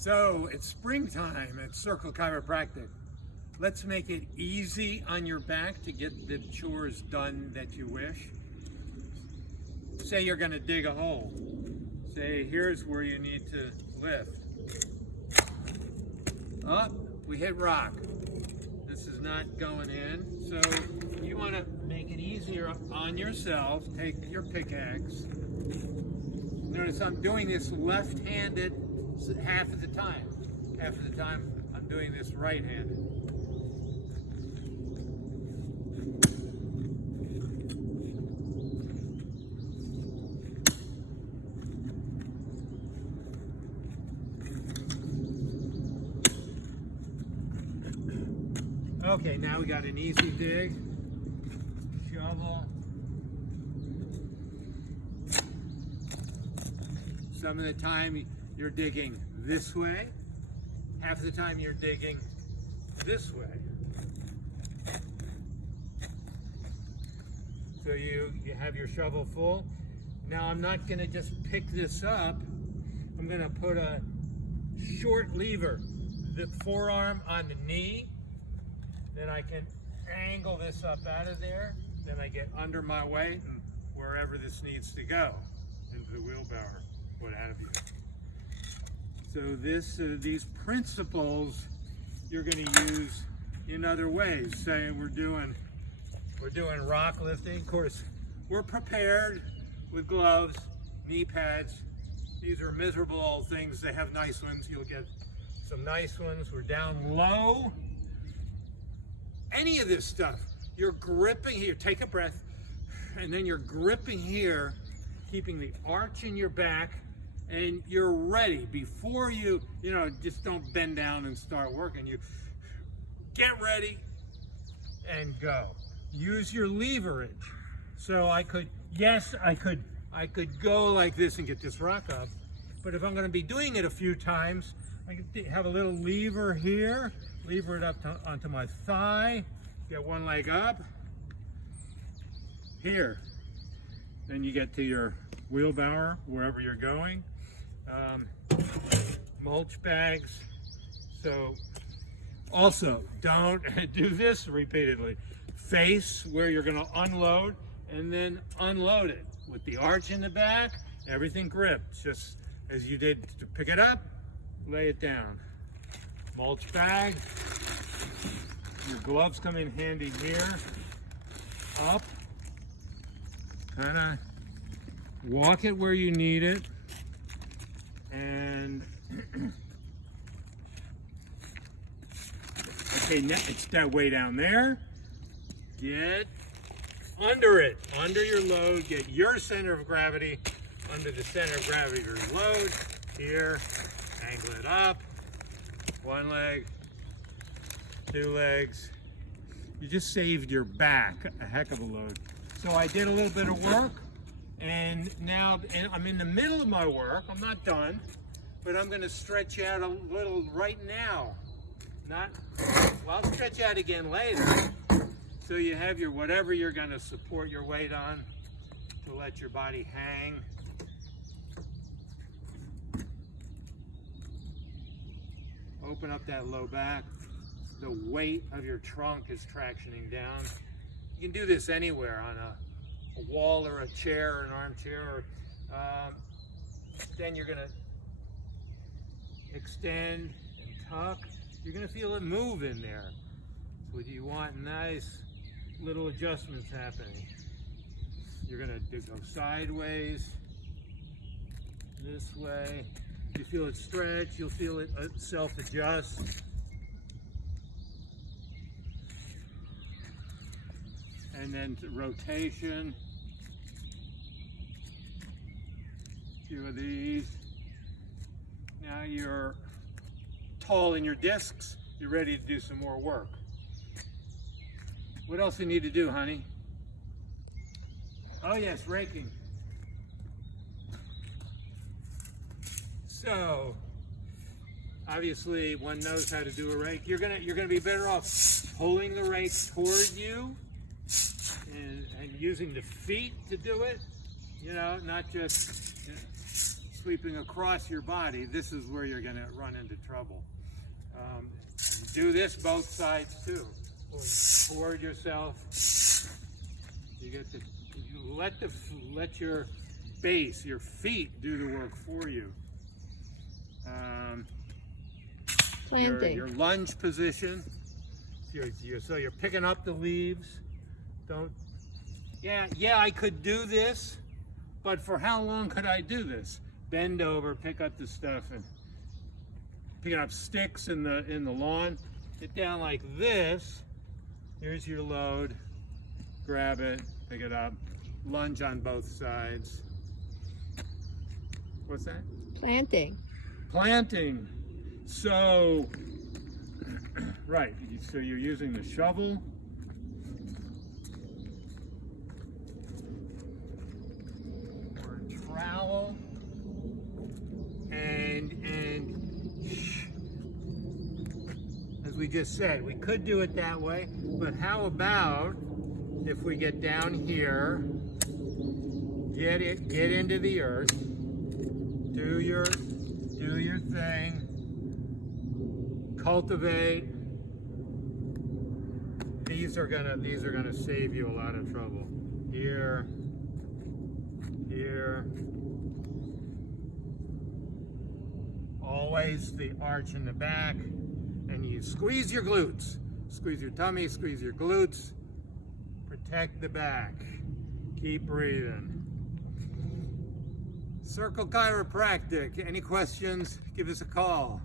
So it's springtime at Circle Chiropractic. Let's make it easy on your back to get the chores done that you wish. Say you're going to dig a hole. Say here's where you need to lift. Up, we hit rock. This is not going in. So you want to make it easier on yourself. Take your pickaxe. Notice I'm doing this left-handed half of the time. Half of the time I'm doing this right-handed. Okay, now we got an easy dig. Shovel. Some of the time you're digging this way. Half of the time you're digging this way. So you have your shovel full. Now I'm not going to just pick this up. I'm going to put a short lever, the forearm on the knee. Then I can angle this up out of there. Then I get under my weight and wherever this needs to go, into the wheelbarrow, what have you. So these principles you're going to use in other ways. Say we're doing rock lifting. Of course, we're prepared with gloves, knee pads. These are miserable old things. They have nice ones. You'll get some nice ones. We're down low. Any of this stuff, you're gripping here. Take a breath, and then you're gripping here, keeping the arch in your back. And you're ready before you just don't bend down and start working. You get ready and go. Use your leverage. So I could go like this and get this rock up. But if I'm going to be doing it a few times, I could have a little lever here, lever it up onto my thigh, get one leg up. Here. Then you get to your wheelbarrow, wherever you're going. Mulch bags. So also don't do this repeatedly. Face where you're going to unload and then unload it with the arch in the back, everything gripped, just as you did to pick it up, lay it down. Mulch bag. Your gloves come in handy here. Up. Kind of walk it where you need it. And okay, now it's that way down there. Get under it, under your load. Get your center of gravity under the center of gravity of your load. Here, angle it up. One leg, two legs. You just saved your back a heck of a load. So I did a little bit of work. And now I'm in the middle of my work. I'm not done, but I'm going to stretch out a little right now. I'll stretch out again later. So you have your whatever you're going to support your weight on to let your body hang. Open up that low back. The weight of your trunk is tractioning down. You can do this anywhere on a wall or a chair or an armchair. Then you're going to extend and tuck. You're going to feel it move in there. So you want nice little adjustments happening. You're going to go sideways, this way. You feel it stretch, you'll feel it self-adjust. And then to rotation. A few of these. Now you're tall in your discs. You're ready to do some more work. What else do you need to do, honey? Oh yes, raking. So, obviously, one knows how to do a rake. You're gonna be better off pulling the rake toward you and using the feet to do it. Not just sweeping across your body, this is where you're going to run into trouble. Do this both sides too. Toward yourself. You get to let your base, your feet, do the work for you. Planting. Your lunge position. So you're picking up the leaves. Yeah, I could do this, but for how long could I do this? Bend over, pick up the stuff, and picking up sticks in the lawn. Get down like this. Here's your load. Grab it, pick it up. Lunge on both sides. What's that? Planting. Planting. So, right, so you're using the shovel. Or a trowel. And as we just said, we could do it that way, but how about if we get down here, get into the earth, do your thing, cultivate. These are gonna save you a lot of trouble. Here. Always the arch in the back, and you squeeze your glutes. Squeeze your tummy, squeeze your glutes. Protect the back. Keep breathing. Circle Chiropractic. Any questions? Give us a call.